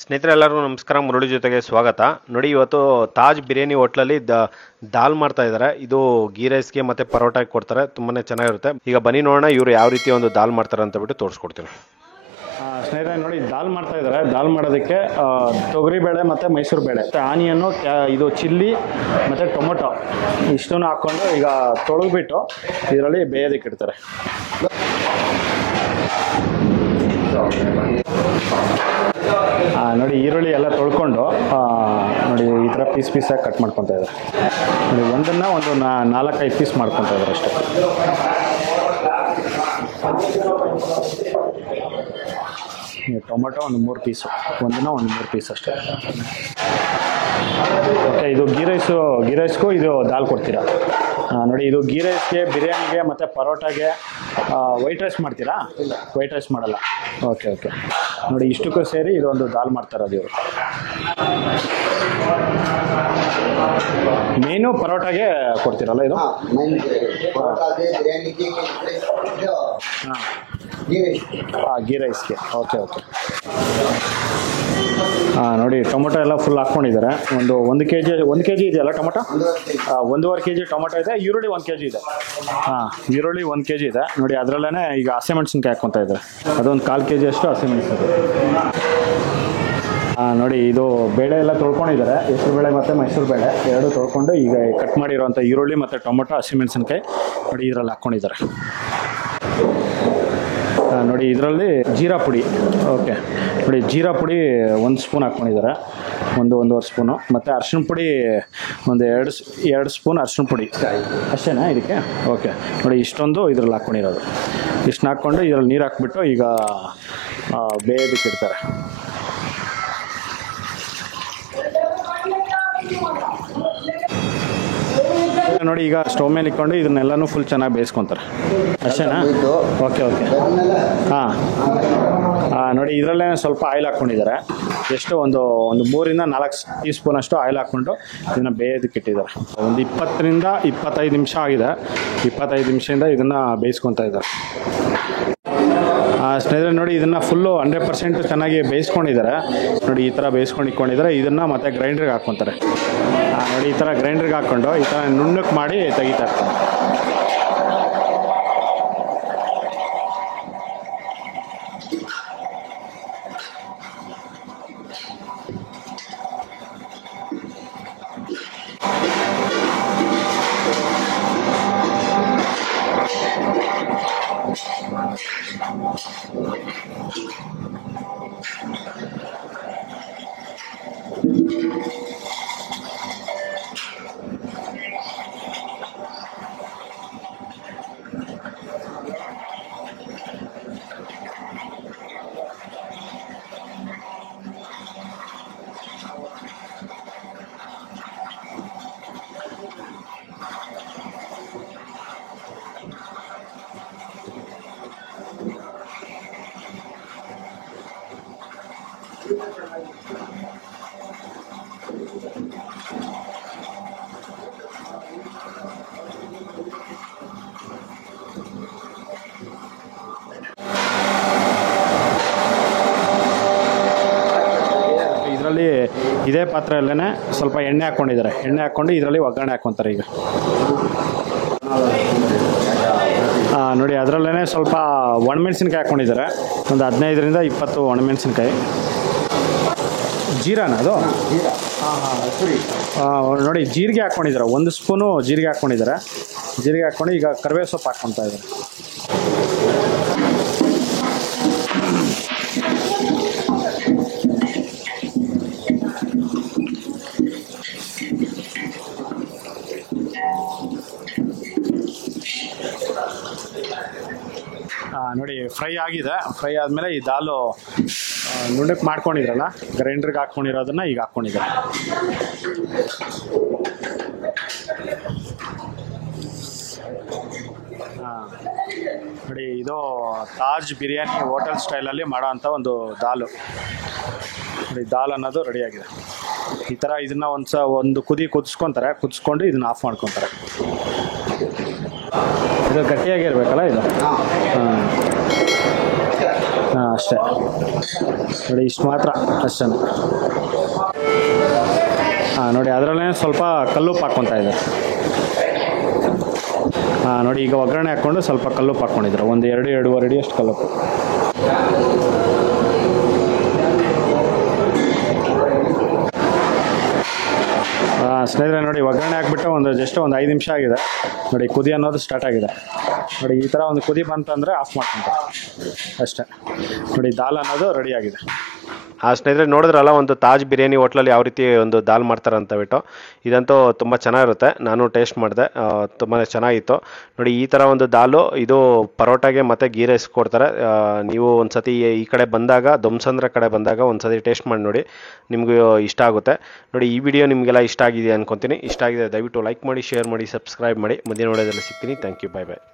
ಸ್ನೇಹಿತರೆ ಎಲ್ಲರಿಗೂ ನಮಸ್ಕಾರ. ಮುರಳಿ ಜೊತೆಗೆ ಸ್ವಾಗತ. ನೋಡಿ, ಇವತ್ತು ತಾಜ್ ಬಿರಿಯಾನಿ ಹೋಟ್ಲಲ್ಲಿ ದಾಲ್ ಮಾಡ್ತಾ ಇದ್ದಾರೆ. ಇದು ಗೀ ರೈಸ್ಗೆ ಮತ್ತೆ ಪರೋಟಾಗೆ ಕೊಡ್ತಾರೆ, ತುಂಬಾನೇ ಚೆನ್ನಾಗಿರುತ್ತೆ. ಈಗ ಬನ್ನಿ ನೋಡೋಣ ಇವರು ಯಾವ ರೀತಿ ಒಂದು ದಾಲ್ ಮಾಡ್ತಾರೆ ಅಂತ ಬಿಟ್ಟು ತೋರಿಸ್ಕೊಡ್ತೀನಿ. ಸ್ನೇಹಿತರೆ ನೋಡಿ, ದಾಲ್ ಮಾಡ್ತಾ ಇದ್ದಾರೆ. ದಾಲ್ ಮಾಡೋದಕ್ಕೆ ತೊಗರಿಬೇಳೆ ಮತ್ತು ಮೈಸೂರು ಬೇಳೆ, ಆನಿಯನ್ನು, ಇದು ಚಿಲ್ಲಿ ಮತ್ತು ಟೊಮೊಟೊ ಇಷ್ಟನ್ನು ಹಾಕ್ಕೊಂಡು ಈಗ ತೊಳೆದ್ಬಿಟ್ಟು ಇದರಲ್ಲಿ ಬೇಯೋದಕ್ಕೆ ಇಡ್ತಾರೆ. ನೋಡಿ, ಈರುಳ್ಳಿ ಎಲ್ಲ ತೊಳ್ಕೊಂಡು ನೋಡಿ ಈ ಥರ ಪೀಸಾಗಿ ಕಟ್ ಮಾಡ್ಕೊತಾ ಇದ್ದಾರೆ. ನೋಡಿ, ಒಂದನ್ನು ಒಂದು 4-5 ಪೀಸ್ ಮಾಡ್ಕೊತಾ ಇದ್ದಾರೆ ಅಷ್ಟೇ. ಟೊಮೊಟೊ ಒಂದು 3 ಪೀಸು, ಒಂದನ್ನು ಒಂದು 3 ಪೀಸ್ ಅಷ್ಟೇ. ಓಕೆ, ಇದು ಗೀ ರೈಸ್ಗೂ ಇದು ದಾಲ್ ಕೊಡ್ತೀರಾ? ನೋಡಿ, ಇದು ಗೀ ರೈಸ್ಗೆ, ಬಿರಿಯಾನಿಗೆ ಮತ್ತು ಪರೋಟಾಗೆ ವೈಟ್ ರೈಸ್ ಮಾಡ್ತೀರಾ? ವೈಟ್ ರೈಸ್ ಮಾಡಲ್ಲ. ಓಕೆ. ನೋಡಿ, ಇಷ್ಟಕ್ಕೂ ಸೇರಿ ಇದೊಂದು ದಾಲ್ ಮಾಡ್ತಾರದು ಇವರು. ಮೇನು ಪರೋಟಾಗೆ ಕೊಡ್ತೀರಲ್ಲ ಇದು? ಗೀ ರೈಸ್ಗೆ. ಓಕೆ. ನೋಡಿ, ಟೊಮೊಟೊ ಎಲ್ಲ ಫುಲ್ ಹಾಕ್ಕೊಂಡಿದ್ದಾರೆ. ಒಂದು ಕೆ ಜಿ ಇದೆಯಲ್ಲ ಟೊಮೊಟೊ? 1.5 kg ಟೊಮೊಟೊ ಇದೆ. ಈರುಳ್ಳಿ 1 kg ಇದೆ. ಈರುಳ್ಳಿ 1 kg ಇದೆ. ನೋಡಿ, ಅದರಲ್ಲೇ ಈಗ ಹಸಿಮೆಣಸಿನ್ಕಾಯಿ ಹಾಕ್ಕೊತಾ ಇದ್ದಾರೆ. ಅದೊಂದು 1/4 kg ಅಷ್ಟು ಹಸಿಮೆಣಸಿನ್ಕಾಯಿ. ನೋಡಿ, ಇದು ಬೇಳೆ ಎಲ್ಲ ತೊಳ್ಕೊಂಡಿದ್ದಾರೆ. ಹೆಸರು ಬೇಳೆ ಮತ್ತು ಮೈಸೂರು ಬೇಳೆ ಎರಡು ತೊಳ್ಕೊಂಡು ಈಗ ಕಟ್ ಮಾಡಿರೋಂಥ ಈರುಳ್ಳಿ ಮತ್ತು ಟೊಮೊಟೊ, ಹಸಿಮೆಣಸಿನ್ಕಾಯಿ ನೋಡಿ ಇದರಲ್ಲಿ ಹಾಕ್ಕೊಂಡಿದ್ದಾರೆ. ನೋಡಿ, ಇದರಲ್ಲಿ ಜೀರಾ ಪುಡಿ. ಓಕೆ, ನೋಡಿ, ಜೀರಾ ಪುಡಿ 1 ಸ್ಪೂನ್ ಹಾಕ್ಕೊಂಡಿದ್ದಾರೆ, 1-1.5 ಸ್ಪೂನು. ಮತ್ತು ಅರಿಶಿಣ ಪುಡಿ ಒಂದು 2 ಸ್ಪೂನ್ ಅರಿಶಿಣ ಪುಡಿ ಅಷ್ಟೇನಾ ಇದಕ್ಕೆ? ಓಕೆ. ನೋಡಿ, ಇಷ್ಟೊಂದು ಇದರಲ್ಲಿ ಹಾಕ್ಕೊಂಡಿರೋದು. ಇಷ್ಟನ್ನ ಹಾಕ್ಕೊಂಡು ಇದರಲ್ಲಿ ನೀರು ಹಾಕ್ಬಿಟ್ಟು ಈಗ ಬೇಯೋದಕ್ಕೆ ಇಡ್ತಾರೆ. ನೋಡಿ, ಈಗ ಸ್ಟವ್ ಮೇಲೆ ಇಟ್ಕೊಂಡು ಇದನ್ನೆಲ್ಲನೂ ಫುಲ್ ಚೆನ್ನಾಗಿ ಬೇಯಿಸ್ಕೊತಾರೆ ಅಷ್ಟೇನಾ? ಓಕೆ. ನೋಡಿ, ಇದರಲ್ಲೇ ಸ್ವಲ್ಪ ಆಯಿಲ್ ಹಾಕ್ಕೊಂಡಿದ್ದಾರೆ. ಎಷ್ಟು ಒಂದು 3-4 ಟೀ ಸ್ಪೂನ್ ಅಷ್ಟು ಆಯಿಲ್ ಹಾಕ್ಕೊಂಡು ಇದನ್ನು ಬೇಯೋದಕ್ಕೆ ಇಟ್ಟಿದ್ದಾರೆ. ಒಂದು 20-25 ನಿಮಿಷ ಆಗಿದೆ. 25 ನಿಮಿಷದಿಂದ ಇದನ್ನು ಬೇಯಿಸ್ಕೊತಾ ಇದ್ದಾರೆ. ಸ್ನೇಹಿತರೆ ನೋಡಿ, ಇದನ್ನು ಫುಲ್ಲು 100% ಚೆನ್ನಾಗಿ ಬೇಯಿಸ್ಕೊಂಡಿದ್ದಾರೆ. ನೋಡಿ, ಈ ಥರ ಬೇಯಿಸ್ಕೊಂಡು ಇದನ್ನು ಮತ್ತೆ ಗ್ರೈಂಡ್ರಿಗೆ ಹಾಕ್ಕೊತಾರೆ. ನೋಡಿ, ಈ ಥರ ಗ್ರೈಂಡ್ರಿಗೆ ಹಾಕ್ಕೊಂಡು ಈ ಥರ ನುಣ್ಣಕ್ಕೆ ಮಾಡಿ ತೆಗಿತಾ ಇರ್ತಾರೆ. ಇದರಲ್ಲಿ ಇದೇ ಪಾತ್ರೆಯಲ್ಲೇ ಸ್ವಲ್ಪ ಎಣ್ಣೆ ಹಾಕ್ಕೊಂಡಿದ್ದಾರೆ. ಎಣ್ಣೆ ಹಾಕ್ಕೊಂಡು ಇದರಲ್ಲಿ ಒಗ್ಗರಣೆ ಹಾಕ್ಕೊತಾರೆ. ಈಗ ನೋಡಿ, ಅದರಲ್ಲೇ ಸ್ವಲ್ಪ ಒಣಮೆಣಸಿನ್ಕಾಯಿ ಹಾಕ್ಕೊಂಡಿದ್ದಾರೆ. ಒಂದು 15-20 ಒಣಮೆಣಸಿನ್ಕಾಯಿ. ಜೀರಾನ ಅದು? ನೋಡಿ, ಜೀರಿಗೆ ಹಾಕ್ಕೊಂಡಿದ್ದಾರೆ. 1 ಸ್ಪೂನು ಜೀರಿಗೆ ಹಾಕ್ಕೊಂಡಿದ್ದಾರೆ. ಜೀರಿಗೆ ಹಾಕ್ಕೊಂಡು ಈಗ ಕರಿಬೇವು ಸೊಪ್ಪು ಹಾಕ್ಕೊತಾ ಇದ್ದಾರೆ. ನೋಡಿ, ಫ್ರೈ ಆಗಿದೆ. ಫ್ರೈ ಆದಮೇಲೆ ಈ ದಾಲು ನುಣ್ಣಕ್ಕೆ ಮಾಡ್ಕೊಂಡಿದ್ರಲ್ಲ, ಗ್ರೈಂಡ್ರಿಗೆ ಹಾಕ್ಕೊಂಡಿರೋದನ್ನು ಈಗ ಹಾಕ್ಕೊಂಡಿದ್ದಾರೆ. ನೋಡಿ, ಇದು ತಾಜ್ ಬಿರಿಯಾನಿ ಹೋಟೆಲ್ ಸ್ಟೈಲಲ್ಲಿ ಮಾಡೋ ಅಂಥ ಒಂದು ದಾಲು. ನೋಡಿ, ದಾಲ್ ಅನ್ನೋದು ರೆಡಿಯಾಗಿದೆ. ಈ ಥರ ಇದನ್ನು ಒಂದು ಕುದಿಸ್ಕೊತಾರೆ. ಕುದಿಸ್ಕೊಂಡು ಇದನ್ನು ಆಫ್ ಮಾಡ್ಕೊತಾರೆ. ಇದು ಗಟ್ಟಿಯಾಗಿರ್ಬೇಕಲ್ಲ ಇದು? ಹಾಂ. ಹಾಂ ಅಷ್ಟೇ ನೋಡಿ, ಇಷ್ಟು ಮಾತ್ರ ಅಷ್ಟೇ. ಹಾಂ ನೋಡಿ, ಅದರಲ್ಲೇ ಸ್ವಲ್ಪ ಕಲ್ಲುಪ್ಪು ಹಾಕ್ಕೊತಾ ಇದ್ದಾರೆ. ಹಾಂ ನೋಡಿ, ಈಗ ಒಗ್ಗರಣೆ ಹಾಕ್ಕೊಂಡು ಸ್ವಲ್ಪ ಕಲ್ಲುಪ್ಪು ಹಾಕ್ಕೊಂಡಿದ್ರು, ಒಂದು 2-2.5 ಅಡಿ ಅಷ್ಟು ಕಲ್ಲುಪ್ಪು. ಸ್ನೇಹಿತರೆ ನೋಡಿ, ಒಗ್ಗರಣೆ ಹಾಕ್ಬಿಟ್ಟು ಜಸ್ಟ್ ಒಂದು 5 ನಿಮಿಷ ಆಗಿದೆ ನೋಡಿ, ಕುದಿ ಅನ್ನೋದು ಸ್ಟಾರ್ಟ್ ಆಗಿದೆ ನೋಡಿ. ಈ ಥರ ಒಂದು ಕುದಿ ಬಂತಂದರೆ ಆಫ್ ಮಾಡ್ಕೊಂತಾರೆ ಅಷ್ಟೇ ನೋಡಿ, ದಾಲ್ ಅನ್ನೋದು ರೆಡಿ ಆಗಿದೆ. ಸ್ನೇಹಿತರೆ ನೋಡಿದ್ರಲ್ಲ, ಒಂದು ತಾಜ್ ಬಿರಿಯಾನಿ ಹೋಟ್ಲಲ್ಲಿ ಯಾವ ರೀತಿ ಒಂದು ದಾಲ್ ಮಾಡ್ತಾರೆ ಅಂತ ಬಿಟ್ಟು. ಇದಂತೂ ತುಂಬ ಚೆನ್ನಾಗಿರುತ್ತೆ, ನಾನು ಟೇಸ್ಟ್ ಮಾಡಿದೆ, ತುಂಬಾ ಚೆನ್ನಾಗಿತ್ತು ನೋಡಿ. ಈ ಥರ ಒಂದು ದಾಲು ಇದು ಪರೋಟಾಗೆ ಮತ್ತು ಗೀ ರೈಸ್ ಕೊಡ್ತಾರೆ. ನೀವು ಒಂದು ಸತಿ ಈ ಕಡೆ ಬಂದಾಗ, ದೊಮ್ಸಂದ್ರ ಕಡೆ ಬಂದಾಗ ಒಂದು ಸತಿ ಟೇಸ್ಟ್ ಮಾಡಿ ನೋಡಿ, ನಿಮಗೂ ಇಷ್ಟ ಆಗುತ್ತೆ ನೋಡಿ. ಈ ವಿಡಿಯೋ ನಿಮಗೆಲ್ಲ ಇಷ್ಟ ಆಗಿದೆ ಅನ್ಕೊತೀನಿ. ಇಷ್ಟ ಆಗಿದೆ ದಯವಿಟ್ಟು ಲೈಕ್ ಮಾಡಿ, ಶೇರ್ ಮಾಡಿ, ಸಬ್ಸ್ಕ್ರೈಬ್ ಮಾಡಿ. ಮುಂದಿನ ವಿಡಿಯೋದಲ್ಲಿ ಸಿಗ್ತೀನಿ. Thank you, bye bye.